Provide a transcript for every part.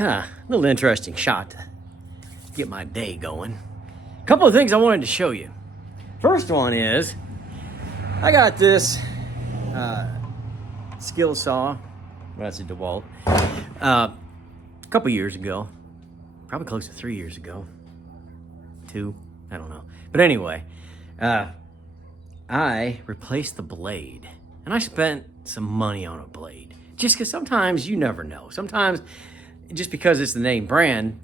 a little interesting shot to get my day going. A couple of things I wanted to show you. First one is, I got this skill saw, well, that's a DeWalt, a couple years ago, probably close to 3 years ago, 2, I don't know. But anyway, I replaced the blade, and I spent some money on a blade. Just because sometimes you never know. Sometimes just because it's the name brand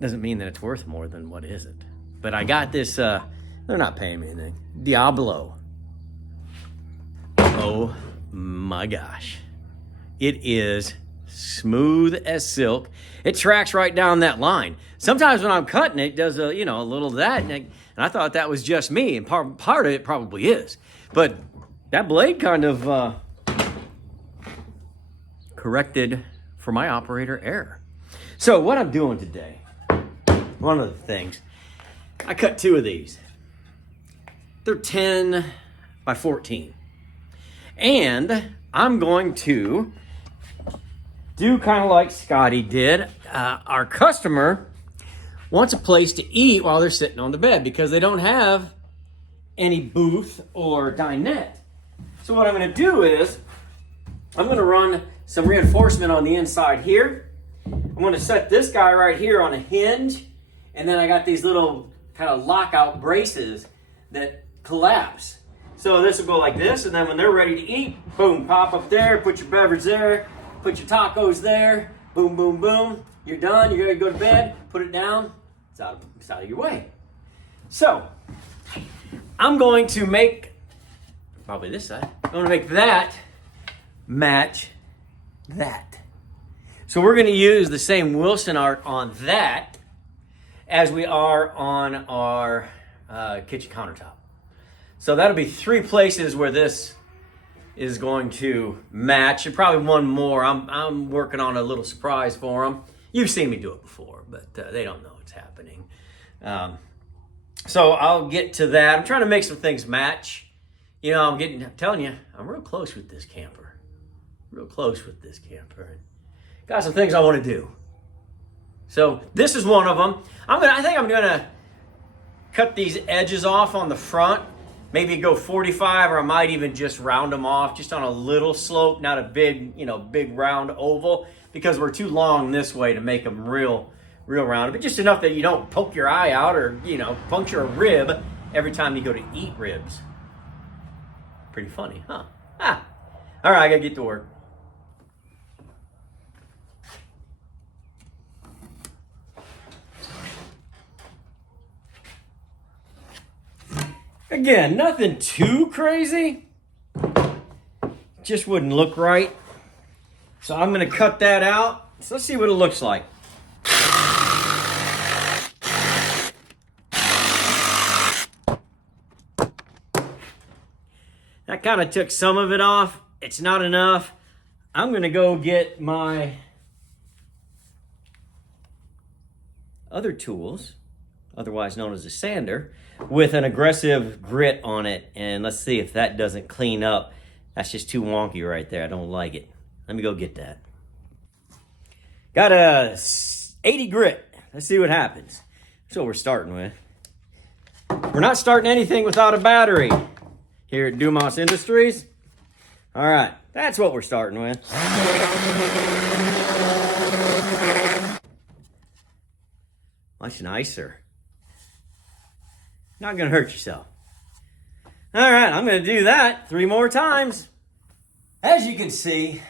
doesn't mean that it's worth more than what isn't. But I got this, they're not paying me anything, Diablo. Oh my gosh. It is smooth as silk. It tracks right down that line. Sometimes when I'm cutting it, it does a little of that, and I thought that was just me, and part of it probably is. But that blade kind of corrected for my operator error. So what I'm doing today, one of the things, I cut 2 of these. They're 10 by 14. And I'm going to do kind of like Scotty did. Our customer wants a place to eat while they're sitting on the bed because they don't have any booth or dinette. So what I'm going to do is I'm going to run some reinforcement on the inside here. I'm going to set this guy right here on a hinge, and then I got these little kind of lockout braces that collapse. So this will go like this, and then when they're ready to eat, boom, pop up there, put your beverage there, put your tacos there, boom, boom, boom. You're done, you're gonna go to bed, put it down, it's out of your way. So, I'm going to make, probably this side, I'm gonna make that match that. So we're gonna use the same Wilson art on that as we are on our kitchen countertop. So that'll be 3 places where this is going to match, and probably one more. I'm working on a little surprise for them. You've seen me do it before, but they don't know it's happening. So I'll get to that. I'm trying to make some things match. I'm telling you, I'm real close with this camper. Real close with this camper. Got some things I want to do. So this is one of them. I think I'm gonna cut these edges off on the front. Maybe go 45, or I might even just round them off just on a little slope, not a big, big round oval, because we're too long this way to make them real round, but just enough that you don't poke your eye out or, puncture a rib every time you go to eat ribs. Pretty funny, huh? All right, I gotta get to work. Again, nothing too crazy. Just wouldn't look right. So I'm going to cut that out. So let's see what it looks like. That kind of took some of it off. It's not enough. I'm going to go get my other tools, otherwise known as a sander, with an aggressive grit on it, and let's see if that doesn't clean up. That's just too wonky right there. I don't like it. Let me go get that. Got a 80 grit. Let's see what happens. That's what we're starting with. We're not starting anything without a battery here at Dumas Industries. All right, that's what we're starting with. Much nicer. Not gonna hurt yourself. All right, I'm gonna do that 3 more times. As you can see,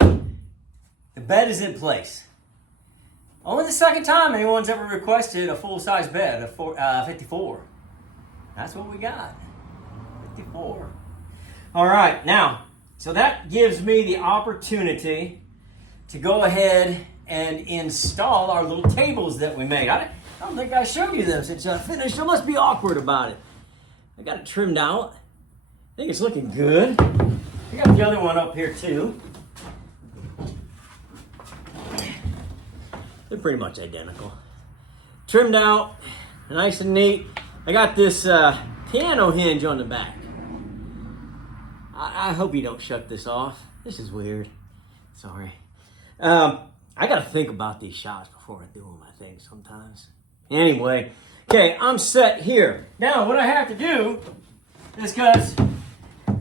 the bed is in place. Only the second time anyone's ever requested a full-size bed, a 54. That's what we got, 54. All right, now, so that gives me the opportunity to go ahead and install our little tables that we made. I don't think I showed you them since I finished. I must be awkward about it. I got it trimmed out. I think it's looking good. I got the other one up here too. They're pretty much identical. Trimmed out, nice and neat. I got this piano hinge on the back. I hope you don't shut this off. This is weird. Sorry. I gotta think about these shots before I do my thing sometimes. Anyway, okay, I'm set here. Now, what I have to do is, because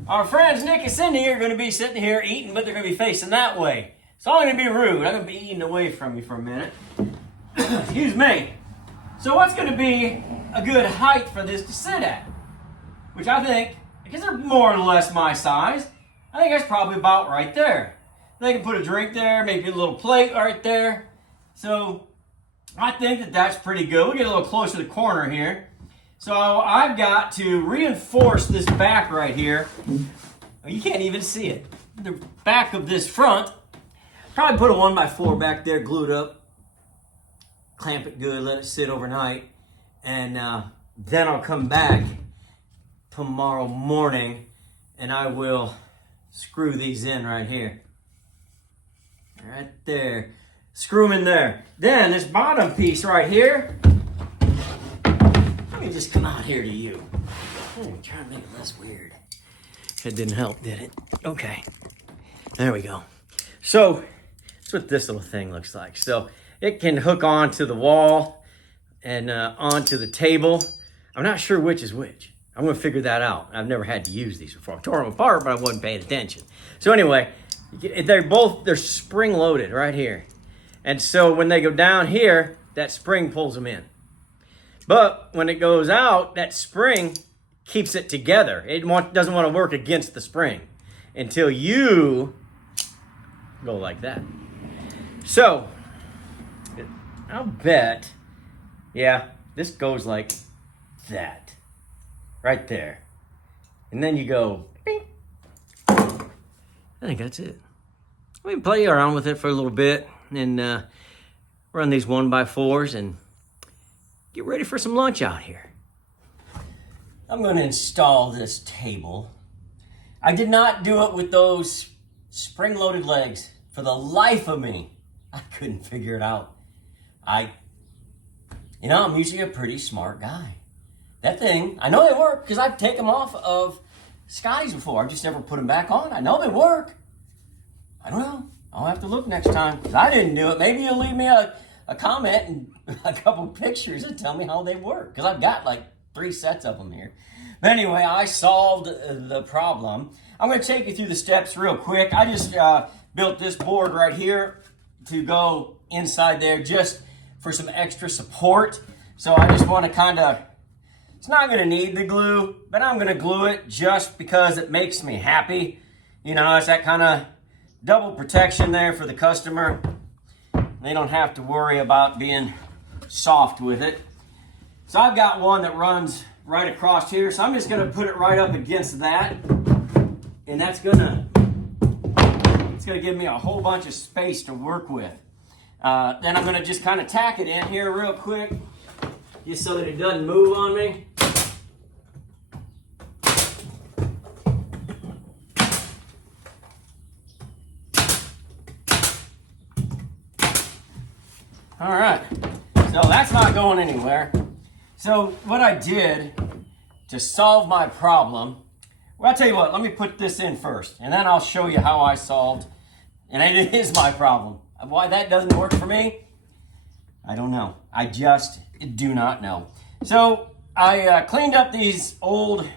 our friends Nick and Cindy are gonna be sitting here eating, but they're gonna be facing that way. So I'm gonna be rude. I'm gonna be eating away from you for a minute. Excuse me. So what's gonna be a good height for this to sit at? Which I think, because they're more or less my size, I think that's probably about right there. They can put a drink there, maybe a little plate right there. So I think that that's pretty good. We'll get a little closer to the corner here. So I've got to reinforce this back right here. Oh, you can't even see it. The back of this front. Probably put a 1x4 back there, glued up. Clamp it good, let it sit overnight. And then I'll come back tomorrow morning and I will screw these in right here. Right there. Screw them in there. Then this bottom piece right here. Let me just come out here to you. I'm trying to make it less weird. That didn't help, did it? Okay. There we go. So that's what this little thing looks like. So it can hook onto the wall and onto the table. I'm not sure which is which. I'm going to figure that out. I've never had to use these before. I tore them apart, but I wasn't paying attention. So anyway, they're spring loaded right here. And so when they go down here, that spring pulls them in. But when it goes out, that spring keeps it together. It doesn't want to work against the spring until you go like that. So I'll bet, yeah, this goes like that. Right there. And then you go, bing. I think that's it. We can play around with it for a little bit and run these 1x4s and get ready for some lunch out here. I'm going to install this table. I did not do it with those spring-loaded legs. For the life of me, I couldn't figure it out. I'm usually a pretty smart guy. That thing, I know they work because I've taken them off of Scotty's before. I've just never put them back on. I know they work. I don't know. I'll have to look next time because I didn't do it. Maybe you'll leave me a comment and a couple pictures and tell me how they work because I've got like 3 sets of them here. But anyway, I solved the problem. I'm going to take you through the steps real quick. I just built this board right here to go inside there just for some extra support. So I just want to kind of, it's not going to need the glue, but I'm going to glue it just because it makes me happy. You know, it's that kind of double protection there for the customer. They don't have to worry about being soft with it. So I've got one that runs right across here. So I'm just going to put it right up against that. And it's going to give me a whole bunch of space to work with. Then I'm going to just kind of tack it in here real quick, just so that it doesn't move on me. All right, so that's not going anywhere. So what I did to solve my problem, well, I'll tell you what, let me put this in first, and then I'll show you how I solved, and it is my problem. Why that doesn't work for me, I don't know. I just do not know. So I cleaned up these old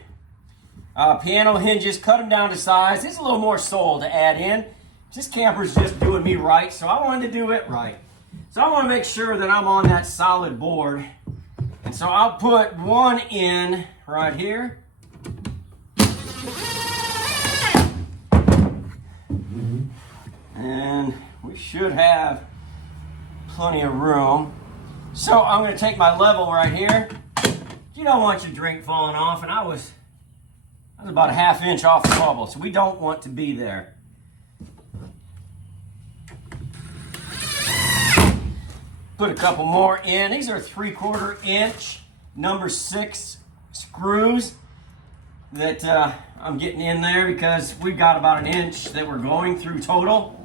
piano hinges, cut them down to size. There's a little more sole to add in. This camper's just doing me right, so I wanted to do it right. So I want to make sure that I'm on that solid board. And so I'll put one in right here. And we should have plenty of room. So I'm going to take my level right here. You don't want your drink falling off, and I was about a ½ inch off the bubble, so we don't want to be there. Put a couple more in. These are 3/4 inch number 6 screws that I'm getting in there because we've got about an inch that we're going through total.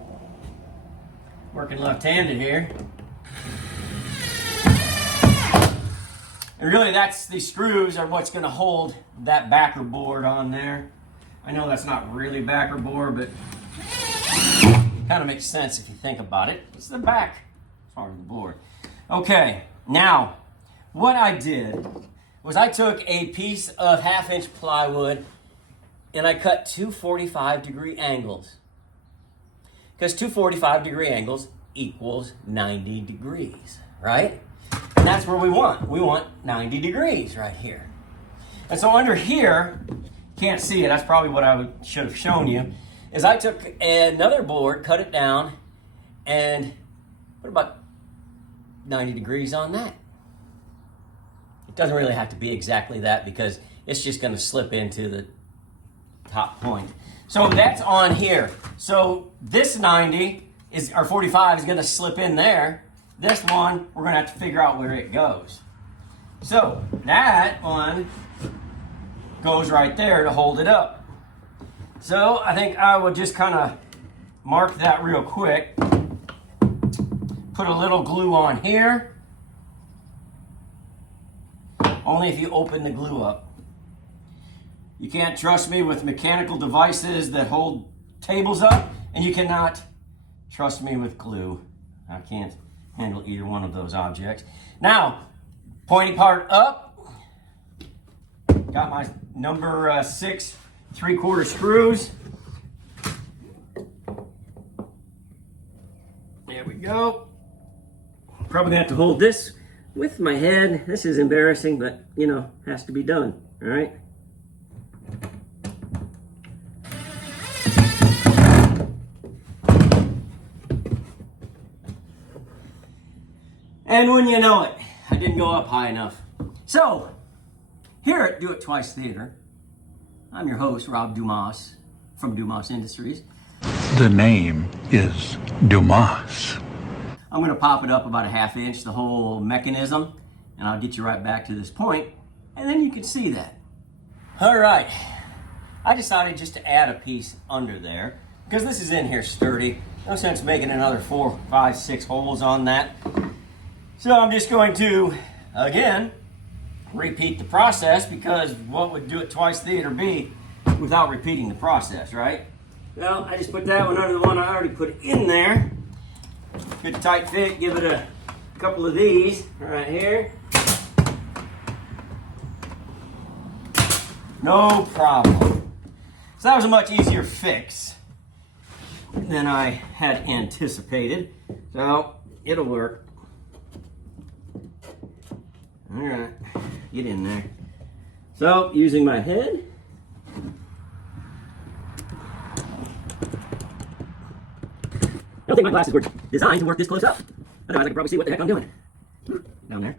Working left-handed here. And really these screws are what's going to hold that backer board on there. I know that's not really backer board, but Kind of makes sense if you think about it. It's the back part of the board. Okay, now what I did was I took a piece of 1/2-inch plywood and I cut two 45-degree angles. Because two 45-degree angles equals 90 degrees, right? And that's where we want. We want 90 degrees right here. And so under here, can't see it, that's probably what I should have shown you, is I took another board, cut it down, and put about 90 degrees on that. It doesn't really have to be exactly that because it's just going to slip into the top point. So that's on here. So this 90 is, or 45 is going to slip in there. This one, we're going to have to figure out where it goes. So that one goes right there to hold it up. So I think I will just kind of mark that real quick. Put a little glue on here. Only if you open the glue up. You can't trust me with mechanical devices that hold tables up, and you cannot trust me with glue. I can't handle either one of those objects. Now, pointy part up. Got my number 6 3/4 screws. There we go. Probably gonna have to hold this with my head. This is embarrassing, but you know, has to be done, all right? And when you know it, I didn't go up high enough. So, here at Do It Twice Theater, I'm your host, Rob Dumas from Dumas Industries. The name is Dumas. I'm going to pop it up about a 1/2 inch, the whole mechanism, and I'll get you right back to this point, and then you can see that. All right, I decided just to add a piece under there, because this is in here sturdy. No sense making another 4, 5, 6 holes on that. So I'm just going to, again, repeat the process, because what would Do It Twice Theater be without repeating the process, right? Well, I just put that one under the one I already put in there. Good tight fit, give it a couple of these right here. No problem. So that was a much easier fix than I had anticipated. So it'll work. All right, get in there. So using my head, I don't think my glasses were designed to work this close up. Otherwise I could probably see what the heck I'm doing. Down there.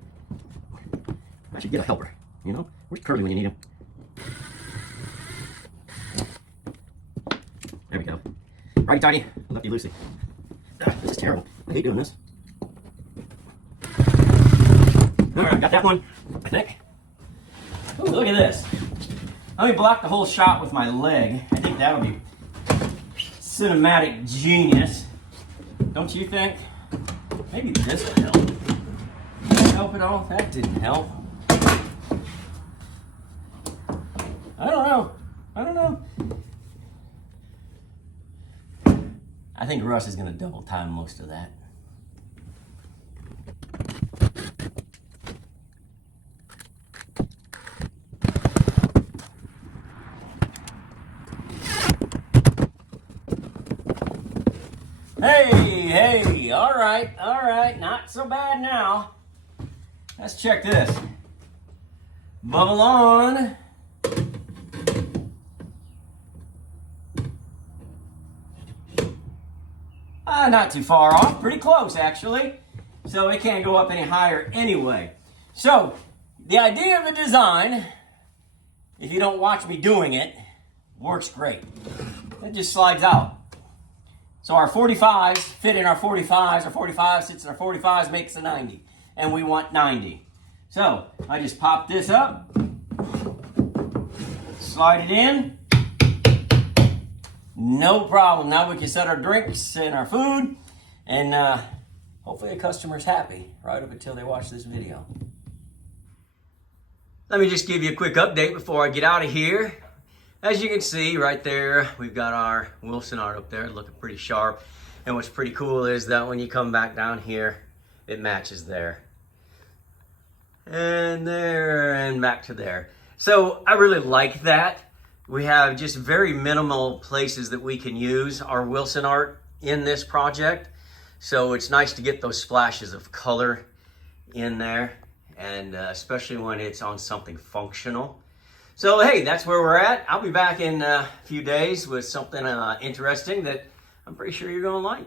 I should get a helper, you know? Where's Curly when you need him? There we go. Righty tighty, lefty loosey. This is terrible. I hate doing this. Alright, got that one, I think. Ooh, look at this. Let me block the whole shot with my leg. I think that'll be cinematic genius. Don't you think? Maybe this would help. Did that help at all? That didn't help. I don't know. I think Russ is going to double time most of that. Hey, all right, not so bad now. Let's check this. Bubble on. Not too far off, pretty close actually. So it can't go up any higher anyway. So the idea of the design, if you don't watch me doing it, works great. It just slides out. So our 45s fit in our 45s, our 45 sits in our 45s, makes a 90. And we want 90. So I just pop this up, slide it in. No problem. Now we can set our drinks and our food, and hopefully the customer's happy right up until they watch this video. Let me just give you a quick update before I get out of here. as you can see right there, we've got our Wilson art up there looking pretty sharp. And what's pretty cool is that when you come back down here, it matches there. And there, and back to there. So I really like that. We have just very minimal places that we can use our Wilson art in this project. So it's nice to get those splashes of color in there, and especially when it's on something functional. So hey, that's where we're at. I'll be back in a few days with something interesting that I'm pretty sure you're gonna like.